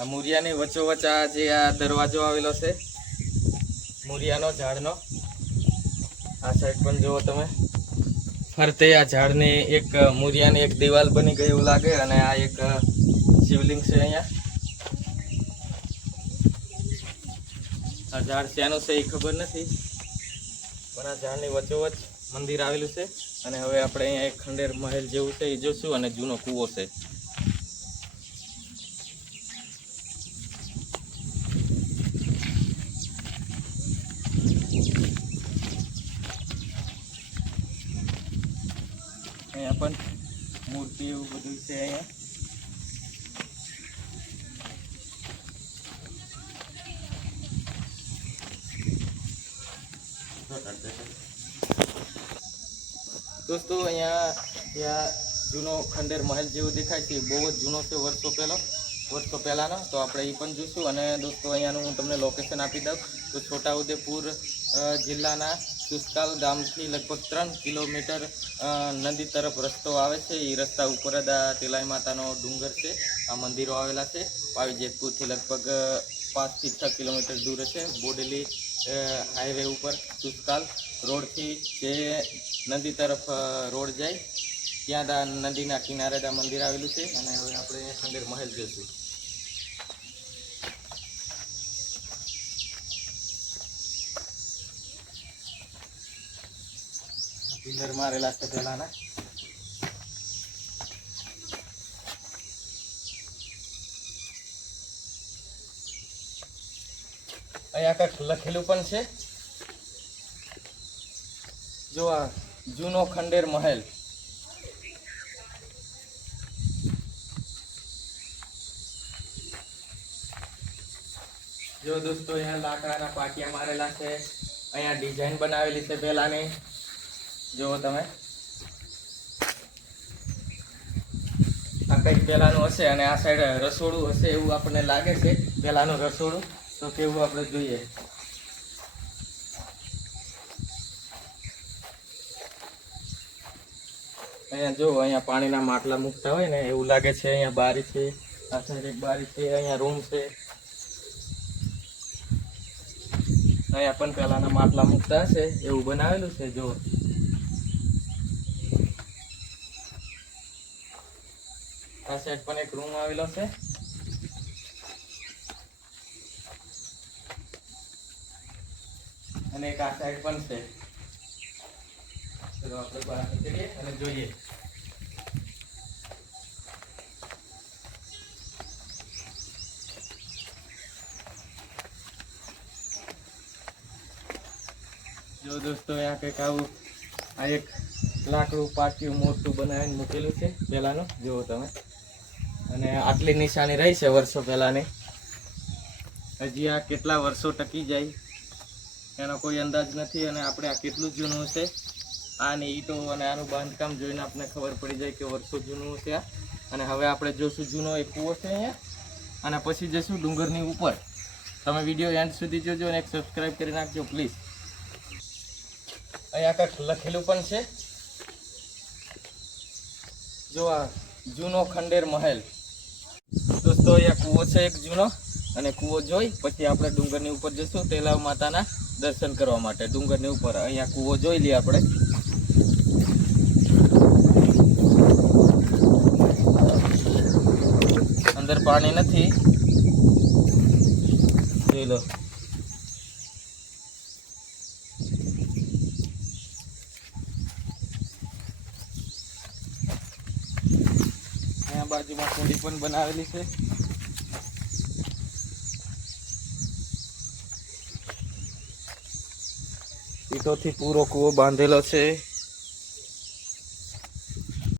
આ મૂરિયાની વચ્ચોવચ આ જે આ દરવાજો આવેલો છે, મૂરિયાનો ઝાડનો, આ સાઈડ પણ જુઓ તમે. ફરતે આ ઝાડની એક મૂરિયાની એક દિવાલ બની ગઈ એવું લાગે અને આ એક શિવલિંગ છે અહીંયા. આ ઝાડ શ્યાનું છે એ ખબર નથી, પણ આ ઝાડની વચ્ચોવચ મંદિર આવેલું છે. અને હવે આપણે અહીંયા એક ખંડેર મહેલ જેવું છે, એ જોશું અને જૂનો કૂવો છે. અહીંયા પણ મૂર્તિ એવું બધું છે અહીંયા. દોસ્તો, અહીંયા ત્યાં જૂનો ખંડેર મહેલ જેવું દેખાય છે. બહુ જ જૂનો છે, વર્ષો પહેલો. વર્ષો પહેલાંનો, તો આપણે એ પણ જોઈશું અને દોસ્તો, અહીંયાનું હું તમને લોકેશન આપી દઉં. તો છોટાઉદેપુર જિલ્લાના સુસ્કાલ ગામથી લગભગ ત્રણ કિલોમીટર નદી તરફ રસ્તો આવે છે. એ રસ્તા ઉપર જ આ તેલાઈ માતાનો ડુંગર છે. આ મંદિરો આવેલા છે. પાવી જેતપુરથી લગભગ પાંચથી છ કિલોમીટર દૂર છે. બોડેલી હાઈવે ઉપર સુસ્કાલ રોડથી જે નદી તરફ રોડ જાય, ત્યાં નદીના કિનારે મંદિર આવેલું છે. અને હવે આપણે ખંડેર મહેલ જોઈશું. પિલર મારેલા છે પેલાના. અહીંયા કંઈક લખેલું પણ છે. જો આ જૂનો ખંડેર મહેલ. જો દોસ્તો, અહીંયા લાકડાના પાટિયા મારેલા છે. અહીંયા ડિઝાઇન બનાવેલી છે પહેલાની જુઓ તમે. આ કંઈક પહેલાંનું હશે અને આ સાઈડ રસોડું હશે એવું આપણને લાગે છે. પહેલાનું રસોડું. તો કેવું આપણે જોઈએ? અહીંયા જો અહીંયા પાણીના માટલા મૂકતા હોય ને, એવું લાગે છે. અહીંયા બારી છે, આ સાઈડ એક બારી છે, અહીંયા રૂમ છે. અહીંયા પણ પહેલાના માટલા મૂકતા હશે, એવું બનાવેલું છે જો આ સાઈડ પણ એક રૂમ આવેલો છે. અને એક આ સાઈડ પણ છે. ચલો આપણે બહાર નીકળીએ અને જોઈએ. જો દોસ્તો, આ કંઈક આવું, આ એક લાકડું પાટિયું મોટું બનાવીને મૂકેલું છે. પહેલાનું, જુઓ તમે. અને આટલી નિશાની રહી છે વર્ષો પહેલાંની. હજી આ કેટલા વર્ષો ટકી જાય, એનો કોઈ અંદાજ નથી અને આપણે આ કેટલું જૂનું છે, આની ઈટો અને આનું બાંધકામ જોઈને આપણે ખબર પડી જાય કે વર્ષો જૂનું છે અને હવે આપણે જોશું જૂનો એક કૂવો છે અહીંયા. અને પછી જઈશું ડુંગરની ઉપર. તમે વીડિયો એન્ડ સુધી જોજો અને એક સબસ્ક્રાઈબ કરી નાખજો, પ્લીઝ. અહીંયા કંઈક લખેલું પણ છે. જો આ જૂનો ખંડેર મહેલ. દોસ્તો અહીંયા કૂવો છે એક જૂનો અને કૂવો જોઈ, પછી આપણે ડુંગરની ઉપર જઈશું તેલાવ માતાના દર્શન કરવા માટે. ડુંગરની ઉપર અહીંયા કૂવો જોઈ લઈએ આપણે. અંદર પાણી નથી. જોઈ લો. બાજુમાં કુંડી પણ બનાવેલી છે. ઈંટોથી પૂરો કૂવો બાંધેલો છે.